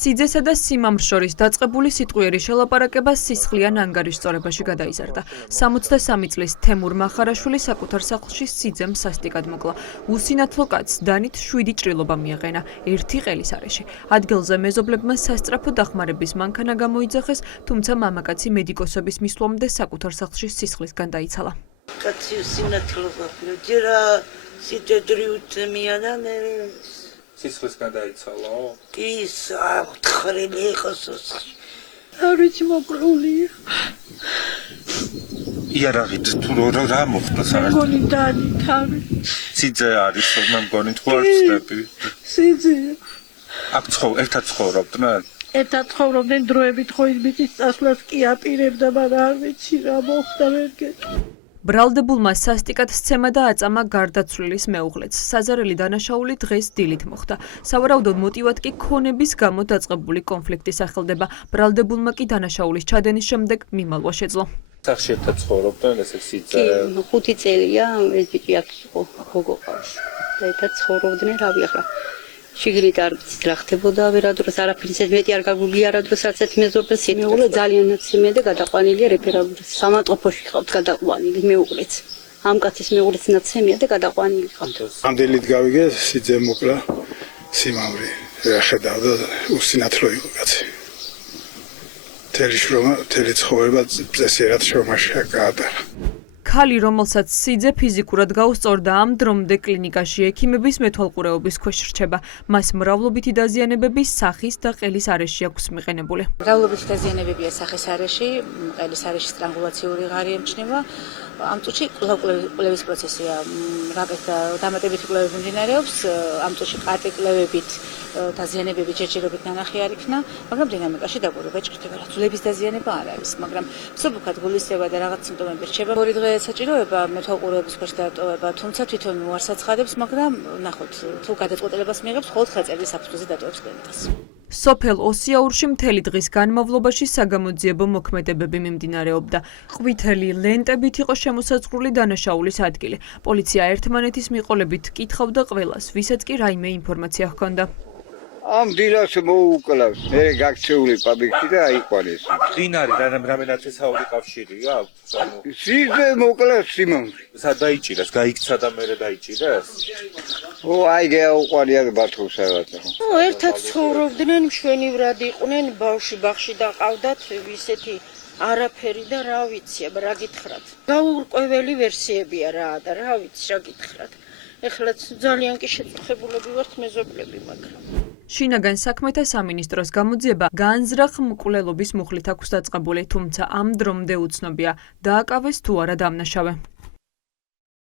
სიძესა და სიმამრ შორის დაწყებული სიტყვიერი შელაპარაკება სისხლიან ანგარიშწორებაში გადაიზარდა. 63 წლის თემურ მახარაშვილი საკუთარ სახლში სიძემ სასტიკად მოკლა. უსინათლო კაცს დანით 7 ჭრილობა მიაყენა, 1 ყელის არეში. ადგილზე მეზობლებმა სასწრაფო დახმარების მანქანა გამოიძახეს, თუმცა მამაკაცი მედიკოსების მისვლამდე საკუთარ სახლში სისხლისგან დაიცალა. კაცი უსინათლობა, ჯერა სიტედრი უწმია და მე სისხლისგან დაიცალა? ის ხრილი იყოს. ავიჩი მოკრულია. იარაღით თუ რა მოხდა საერთოდ? მგონი დანი თავი. სიძე არის, მე მგონი თუ არ ვწდები. სიძე. აქ ერთად ცხოვრობდნენ? ერთად ცხოვრობდნენ დროებით ხო ის ბიჭის წასვლას კი აპირებდა, მაგრამ არ ვიცი რა მოხდა ვერ გეტყვი. ბრალდებულმა სასტიკად სცემა და აწამა გარდაცვლილის მეუღლეც. საზარელი დანაშაული დღეს დილით მოხდა. სავარაუდოდ მოტივად კი ქონების გამო დაწყებული კონფლიქტი სახელდება. ბრალდებულმა კი დანაშაულის ჩადენის შემდეგ მიმალვა შეძლო. სახში ერთად ცხოვრობდნენ ესე სიძე? კი, 5 წელია ეს ბიჭი აქ იყო გოგოყავს. და ერთად ცხოვრობდნენ, რავი ახლა. შიგნით არ ვიცით რა ხდებოდა, ვერადროს არაფერი ისეთ მეტი არ გაგული არადროს არც ერთ მეზობელს მეუღლე ძალიანაც მე და გადაყვანილია რეფერალურ სამანტყოფოში ხავთ გადაყვანილი მეუღლეც. ამ კაცის მეუღლეც ნაცემია და გადაყვანილი ხავთ. ამდენით გავიგე სიძე მოკლა სიმამრი. ხედავდა უსინათლო იყო კაცი. თელი ცხოვრება წესიერად შრომაში გაატარა. ქალი, რომელსაც სიძე ფიზიკურად გაუსწორდა, ამ დრომდე კლინიკაში ექიმების მეთვალყურეობის ქვეშ რჩება. მას მრავლობითი დაზიანებები სახის და ყელის არეში აქვს მიყენებული. მრავლობითი დაზიანებებია სახის არეში, ყელის არეში სტრანგულაციური ღარი ემჩნევა. ამ წუთში კვლევის პროცესია, რაკეთ დამატებითი კვლევები მიმდინარეობს, ამ წუთში კარტი კვლევებით დაზიანებები ჯერჯერობით ნანახი არ იქნა, მაგრამ დინამიკაში დაკვირვება ჭირდება, რა ძვლების დაზიანება არ არის, მაგრამ მსუბუქად გულისება და რაღაც სიმპტომები რჩება. 2 დღე საჭიროება მეთვალყურეობის ქვეშ დატოვება, თუმცა თვითონ უარსაც ხადებს, მაგრამ ნახოთ, თუ გადაწყვეტილებას მიიღებს, მხოლოდ ხელწერის საფუძველზე დატოვებს კლინიკას. სოფელ ოსიაურში მთელი დღის განმავლობაში საგამოძიებო მოქმედებები მიმდინარეობდა. ყვითელი ლენტებით იყო შემოსაზღვრული დანაშაულის ადგილი. პოლიცია ერთმანეთის მიყოლებით კითხავდა ყველას, ვისაც კი რაიმე ინფორმაცია ჰქონდა. ამ დილას მოუკლავს, მე გაქცეული პაბლიში და აიყვანეს. მდინარი რამენაცესაური კავშირია აქვს? სიძე მოკლავს სიმამრი. დაიჭირეს, გაიქცა და მერე დაიჭირეს? აი გაუყვანია ბათუმს რაღაცა. ერთად ცხოვრობდნენ, მშვენივრად იყვნენ, ბავშვი ბაღში დაყავდათ, ისეთი არაფერი და რა ვიცი, რა გითხრათ. გაურკვეველი ვერსიებია რა და რა ვიცი, რა გითხრათ. ეხლა ძალიან კი შეწუხებულები ვართ მეზობლები, მაგრამ შინაგან საქმეთა სამინისტროს გამოძიება განზრახ მკვლელობის მუხლით აქვს დაწყებული, თუმცა ამ დრომდე უცნობია, დააკავეს თუ არა დამნაშავე.